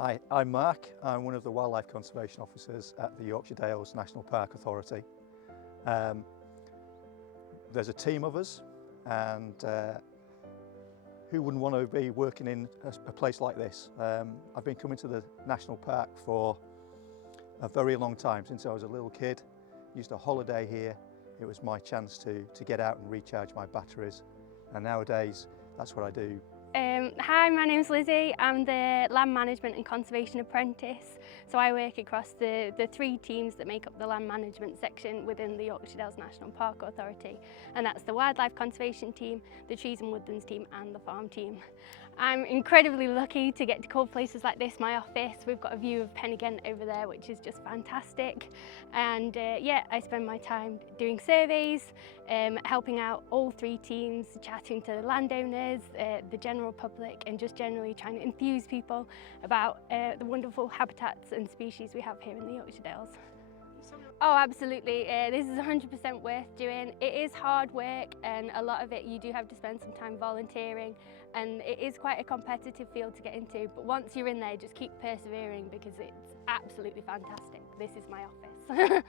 Hi, I'm Mark. I'm one of the Wildlife Conservation Officers at the Yorkshire Dales National Park Authority. There's a team of us, and who wouldn't want to be working in a place like this? I've been coming to the National Park for a very long time, since I was a little kid. Used to holiday here. It was my chance to get out and recharge my batteries, and nowadays that's what I do. Hi, my name's Lizzie. I'm the Land Management and Conservation Apprentice. So I work across the three teams that make up the land management section within the Yorkshire Dales National Park Authority. And that's the Wildlife Conservation team, the Trees and Woodlands team and the Farm team. I'm incredibly lucky to get to call places like this my office. We've got a view of Pen y Ghent over there, which is just fantastic. And yeah, I spend my time doing surveys, helping out all three teams, chatting to the landowners, the general public, and just generally trying to enthuse people about the wonderful habitats and species we have here in the Yorkshire Dales. Oh, absolutely. This is 100% worth doing. It is hard work, and a lot of it you do have to spend some time volunteering, and it is quite a competitive field to get into, but once you're in there, just keep persevering because it's absolutely fantastic. This is my office.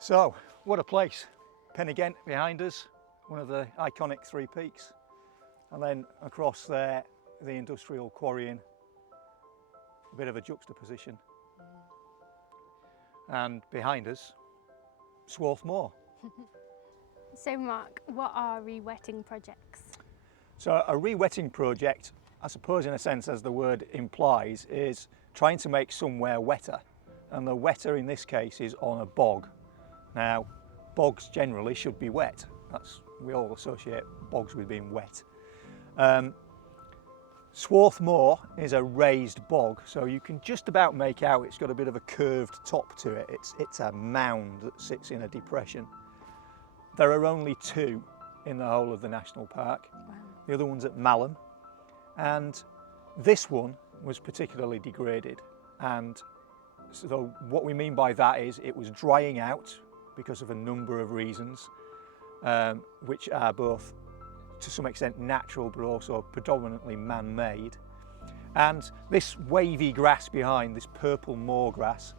So, what a place. Pen y Ghent behind us, one of the iconic three peaks. And then across there, the industrial quarrying, a bit of a juxtaposition. And behind us, Swarth Moor. So Mark, what are rewetting projects? So a rewetting project, I suppose in a sense as the word implies, is trying to make somewhere wetter. And the wetter in this case is on a bog. Now, bogs generally should be wet. We all associate bogs with being wet. Swarth Moor is a raised bog, so you can just about make out it's got a bit of a curved top to it. It's a mound that sits in a depression. There are only two in the whole of the national park. Wow. The other one's at Malham, and this one was particularly degraded. And so what we mean by that is it was drying out because of a number of reasons, which are both to some extent natural but also predominantly man-made. And this wavy grass behind, this purple moor grass,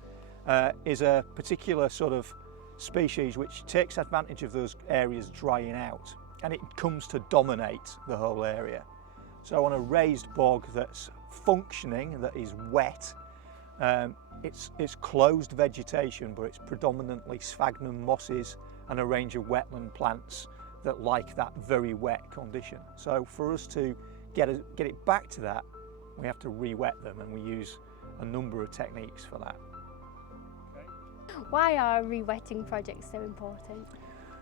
is a particular sort of species which takes advantage of those areas drying out, and it comes to dominate the whole area. So on a raised bog that's functioning, that is wet, it's closed vegetation, but it's predominantly sphagnum mosses and a range of wetland plants that like that very wet condition. So for us to get it back to that, we have to re-wet them, and we use a number of techniques for that. Why are rewetting projects so important?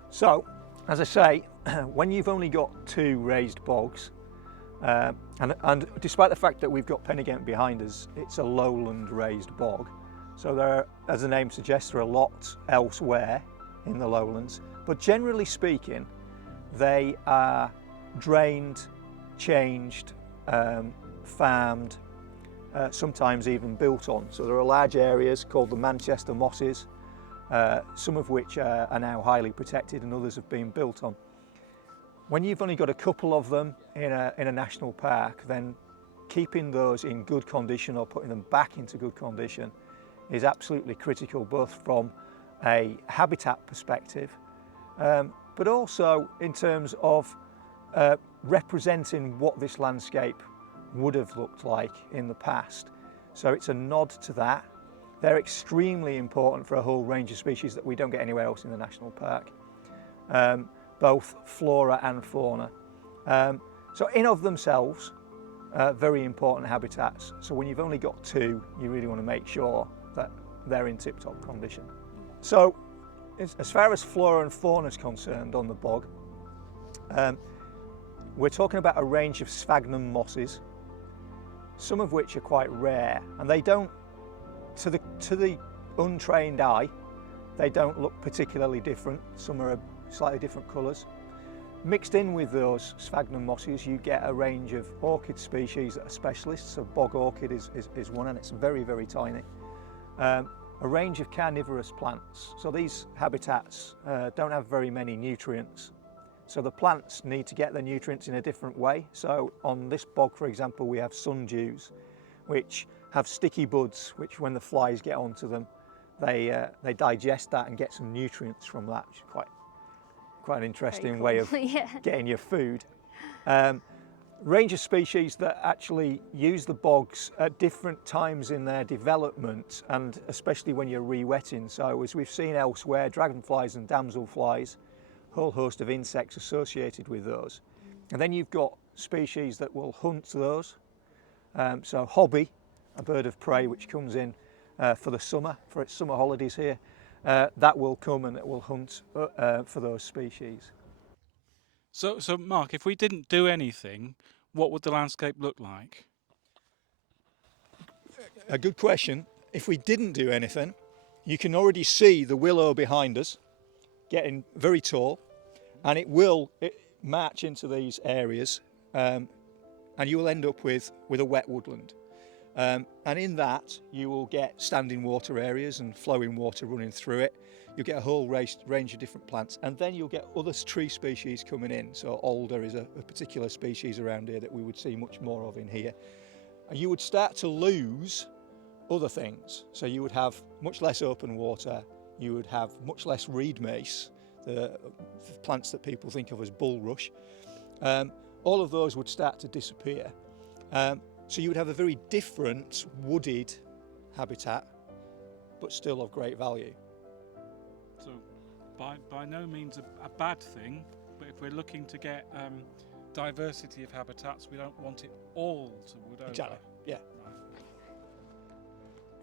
So, as I say, when you've only got two raised bogs, and despite the fact that we've got Pen y Ghent behind us, it's a lowland raised bog. So there are, as the name suggests, there are lots elsewhere in the lowlands, but generally speaking, they are drained, changed, farmed, sometimes even built on. So there are large areas called the Manchester mosses, some of which are now highly protected and others have been built on. When you've only got a couple of them in a national park, then keeping those in good condition or putting them back into good condition is absolutely critical, both from a habitat perspective, but also in terms of representing what this landscape would have looked like in the past. So it's a nod to that. They're extremely important for a whole range of species that we don't get anywhere else in the national park, both flora and fauna. So in of themselves, very important habitats. So when you've only got two, you really want to make sure that they're in tip-top condition. So as far as flora and fauna is concerned on the bog, we're talking about a range of sphagnum mosses, some of which are quite rare, and they don't, to the untrained eye, they don't look particularly different. Some are slightly different colours. Mixed in with those sphagnum mosses, you get a range of orchid species that are specialists. So bog orchid is one, and it's very, very tiny. A range of carnivorous plants. So these habitats don't have very many nutrients, So the plants need to get their nutrients in a different way. So on this bog, for example, we have sundews, which have sticky buds, which when the flies get onto them, they digest that and get some nutrients from that, which is quite an interesting way of getting your food. Range of species that actually use the bogs at different times in their development, and especially when you're rewetting. So as we've seen elsewhere, dragonflies and damselflies, a whole host of insects associated with those. And then you've got species that will hunt those. So hobby, a bird of prey which comes in for the summer, for its summer holidays here, that will come and it will hunt for those species. So Mark, if we didn't do anything, what would the landscape look like? A good question. If we didn't do anything, you can already see the willow behind us getting very tall, and it will march into these areas, and you will end up with a wet woodland. And in that you will get standing water areas and flowing water running through it. You'll get a whole range of different plants, and then you'll get other tree species coming in. So alder is a particular species around here that we would see much more of in here. And you would start to lose other things. So you would have much less open water, you would have much less reed mace, the plants that people think of as bulrush. All of those would start to disappear. So you would have a very different wooded habitat, but still of great value. So by no means a bad thing, but if we're looking to get diversity of habitats, we don't want it all to wood over. Exactly, yeah.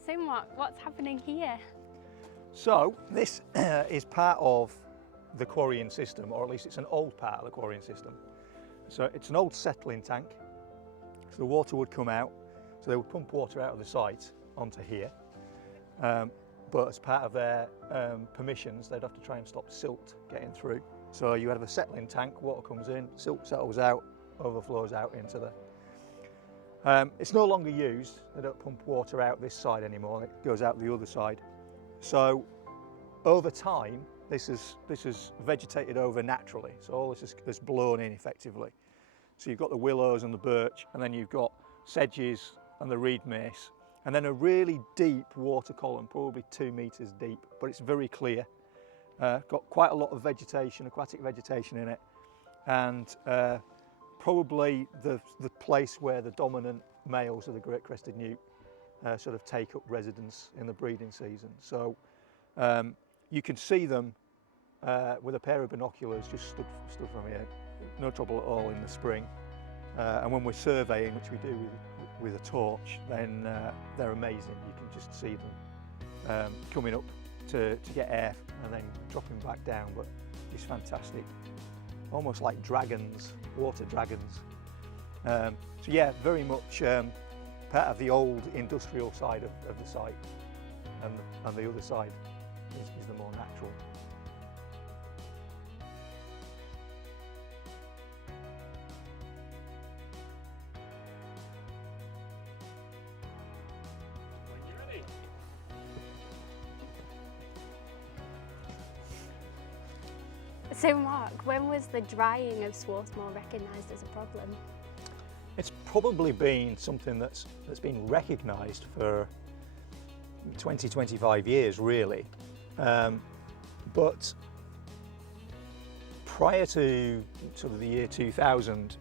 So Mark, what's happening here? So this is part of the quarrying system, or at least it's an old part of the quarrying system. So it's an old settling tank. So the water would come out, so they would pump water out of the site onto here. But as part of their permissions, they'd have to try and stop silt getting through. So you have a settling tank, water comes in, silt settles out, overflows out into the... It's no longer used, they don't pump water out this side anymore, it goes out the other side. So over time, this is vegetated over naturally, so all this is blown in effectively. So you've got the willows and the birch, and then you've got sedges and the reed mace, and then a really deep water column, probably 2 metres deep, but it's very clear. Got quite a lot of vegetation, aquatic vegetation in it, and probably the place where the dominant males of the great crested newt sort of take up residence in the breeding season. So you can see them with a pair of binoculars just stood from here, no trouble at all in the spring. And when we're surveying, which we do with a torch, then they're amazing. You can just see them coming up to get air and then dropping back down, but it's fantastic. Almost like dragons, water dragons. So yeah, very much part of the old industrial side of the site, and the other side is the more natural. So Mark, when was the drying of Swarth Moor recognised as a problem? It's probably been something that's been recognised for 20-25 years really, but prior to sort of the year 2000,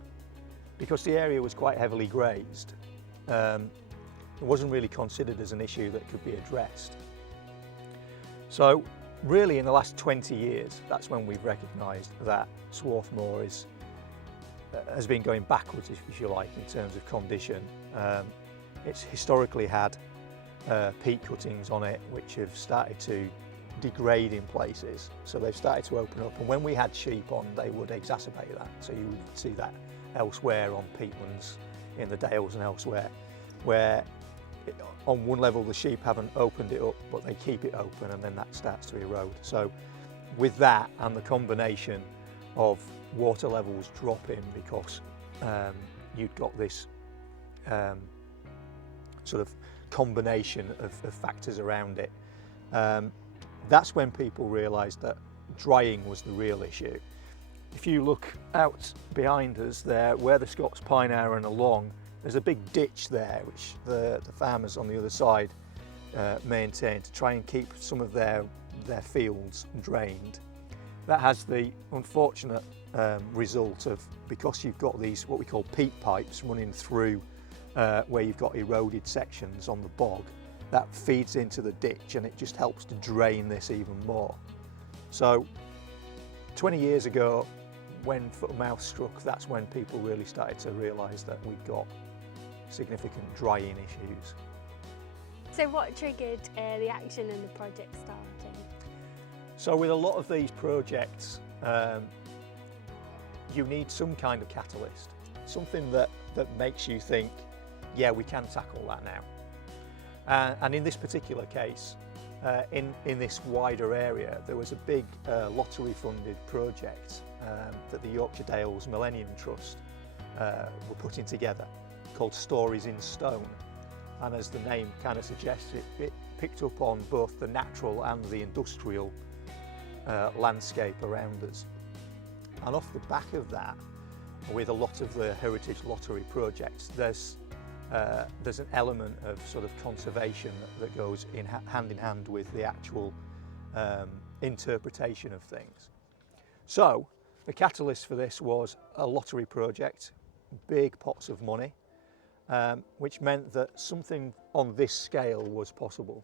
because the area was quite heavily grazed, it wasn't really considered as an issue that could be addressed. So really in the last 20 years, that's when we've recognised that Swarth Moor has been going backwards, if you like, in terms of condition. It's historically had peat cuttings on it which have started to degrade in places, so they've started to open up, and when we had sheep on, they would exacerbate that. So you would see that elsewhere on peatlands in the dales and elsewhere, where on one level the sheep haven't opened it up, but they keep it open, and then that starts to erode. So with that and the combination of water levels dropping because you'd got this sort of combination of factors around it, that's when people realised that drying was the real issue. If you look out behind us there, where the Scots pine are and along, there's a big ditch there which the farmers on the other side maintain to try and keep some of their fields drained. That has the unfortunate result of, because you've got these what we call peat pipes running through where you've got eroded sections on the bog, that feeds into the ditch and it just helps to drain this even more. So 20 years ago, when foot and mouth struck, that's when people really started to realise that we'd got significant drying issues. So what triggered the action and the project starting? So with a lot of these projects, you need some kind of catalyst, something that makes you think, yeah, we can tackle that now. And in this particular case, in this wider area, there was a big lottery-funded project that the Yorkshire Dales Millennium Trust were putting together, called Stories in Stone. And as the name kind of suggests, it picked up on both the natural and the industrial landscape around us. And off the back of that, with a lot of the heritage lottery projects, there's an element of sort of conservation that goes hand in hand with the actual interpretation of things. So the catalyst for this was a lottery project, big pots of money, which meant that something on this scale was possible.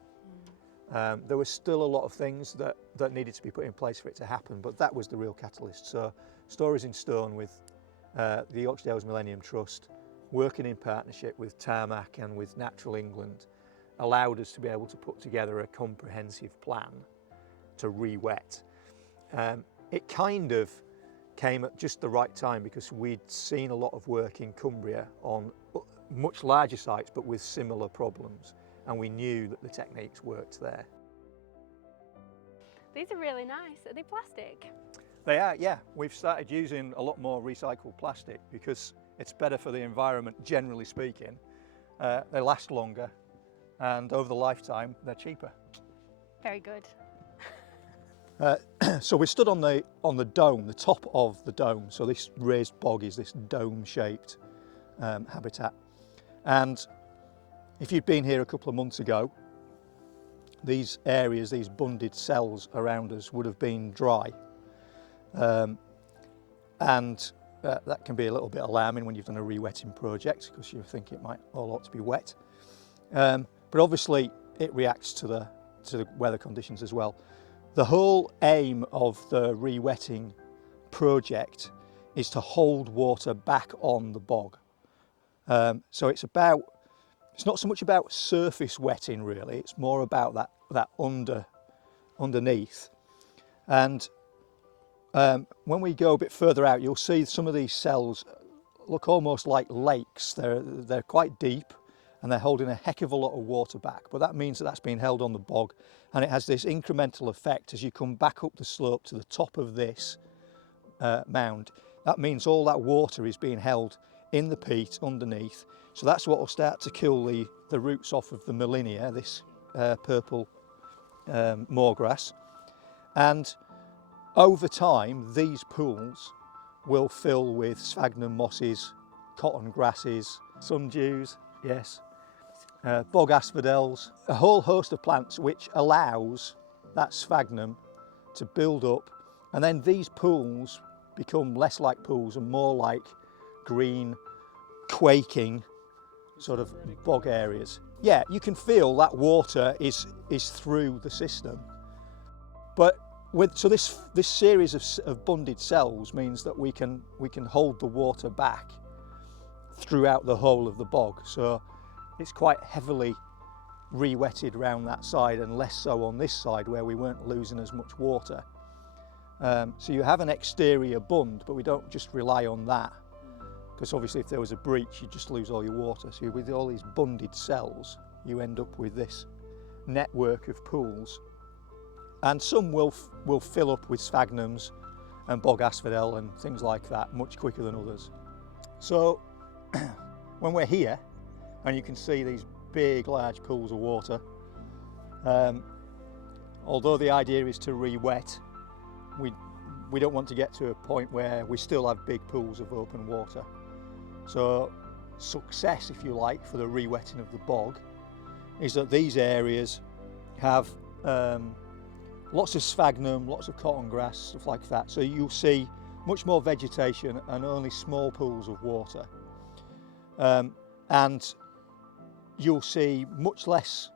There were still a lot of things that needed to be put in place for it to happen, but that was the real catalyst. So Stories in Stone with the Yorkshire Dales Millennium Trust, working in partnership with Tarmac and with Natural England, allowed us to be able to put together a comprehensive plan to re-wet. It kind of came at just the right time because we'd seen a lot of work in Cumbria on much larger sites but with similar problems, and we knew that the techniques worked there. These are really nice. Are they plastic? They are, yeah. We've started using a lot more recycled plastic because it's better for the environment, generally speaking. They last longer, and over the lifetime, they're cheaper. Very good. So we stood on the dome, the top of the dome. So this raised bog is this dome-shaped habitat. And if you'd been here a couple of months ago, these areas, these bunded cells around us would have been dry. That can be a little bit alarming when you've done a re-wetting project because you think it might all ought to be wet. But obviously it reacts to the weather conditions as well. The whole aim of the re-wetting project is to hold water back on the bog. So it's not so much about surface wetting really, it's more about that underneath. And when we go a bit further out, you'll see some of these cells look almost like lakes. They're quite deep and they're holding a heck of a lot of water back, but that means that's being held on the bog, and it has this incremental effect as you come back up the slope to the top of this mound. That means all that water is being held in the peat underneath, so that's what will start to kill the roots off of the Molinia, this purple moor grass. And over time, these pools will fill with sphagnum mosses, cotton grasses, sundews, yes, bog asphodels, a whole host of plants which allows that sphagnum to build up, and then these pools become less like pools and more like green, quaking sort of bog areas. Yeah, you can feel that water is through the system. But so this series of bunded cells means that we can hold the water back throughout the whole of the bog. So it's quite heavily re-wetted around that side and less so on this side where we weren't losing as much water. So you have an exterior bund, but we don't just rely on that, because obviously if there was a breach you'd just lose all your water. So with all these bunded cells you end up with this network of pools, and some will fill up with sphagnums and bog asphodel and things like that much quicker than others. So when we're here and you can see these big large pools of water, although the idea is to re-wet, we we don't want to get to a point where we still have big pools of open water. So success, if you like, for the rewetting of the bog is that these areas have lots of sphagnum, lots of cotton grass, stuff like that. So you'll see much more vegetation and only small pools of water. And you'll see much less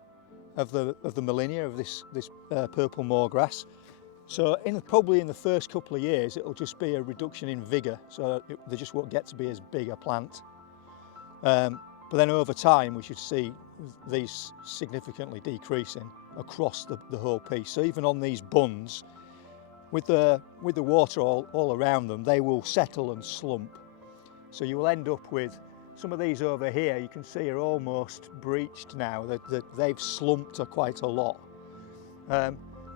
of the Molinia, of this purple moor grass. So probably in the first couple of years, it'll just be a reduction in vigour, so they just won't get to be as big a plant. But then over time, we should see these significantly decreasing across the whole piece. So even on these bunds, with the water all around them, they will settle and slump. So you will end up with some of these over here, you can see are almost breached now. They've slumped quite a lot.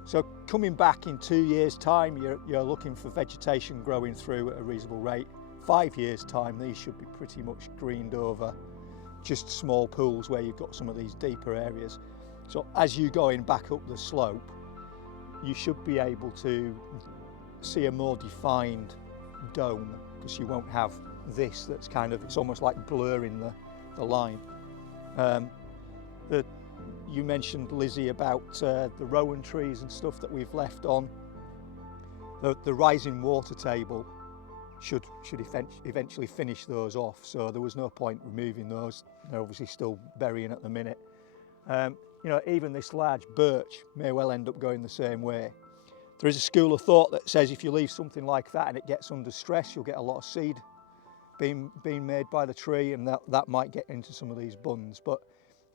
So coming back in 2 years' time, you're looking for vegetation growing through at a reasonable rate. 5 years' time, these should be pretty much greened over, just small pools where you've got some of these deeper areas. So as you're going back up the slope, you should be able to see a more defined dome, because you won't have this that's kind of, it's almost like blurring the line. You mentioned, Lizzie, about the rowan trees and stuff that we've left on. The rising water table should eventually finish those off, so there was no point removing those. They're obviously still burying at the minute. You know, even this large birch may well end up going the same way. There is a school of thought that says if you leave something like that and it gets under stress, you'll get a lot of seed being made by the tree, and that might get into some of these bunds. But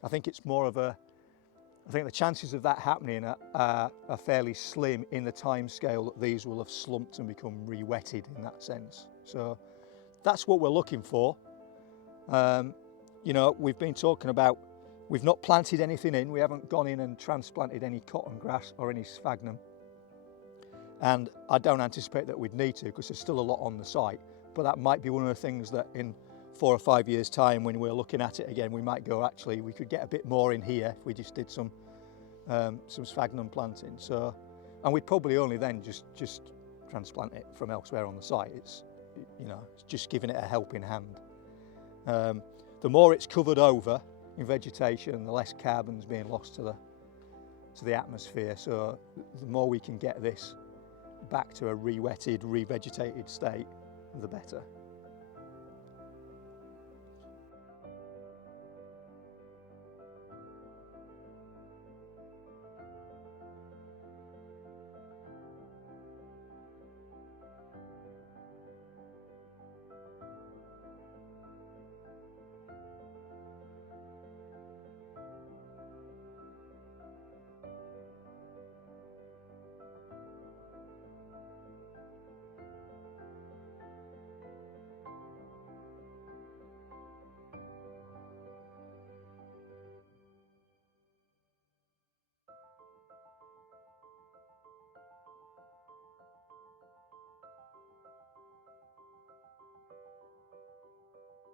I think it's more of I think the chances of that happening are fairly slim in the time scale that these will have slumped and become rewetted in that sense. So that's what we're looking for. You know, we've been talking about, we've not planted anything in, we haven't gone in and transplanted any cotton grass or any sphagnum. And I don't anticipate that we'd need to, because there's still a lot on the site. But that might be one of the things that in 4 or 5 years' time, when we're looking at it again, we might go, actually, we could get a bit more in here if we just did some sphagnum planting. So, and we'd probably only then just transplant it from elsewhere on the site. It's, you know, it's just giving it a helping hand. The more it's covered over in vegetation, the less carbon's being lost to the atmosphere. So the more we can get this back to a rewetted, revegetated state, the better.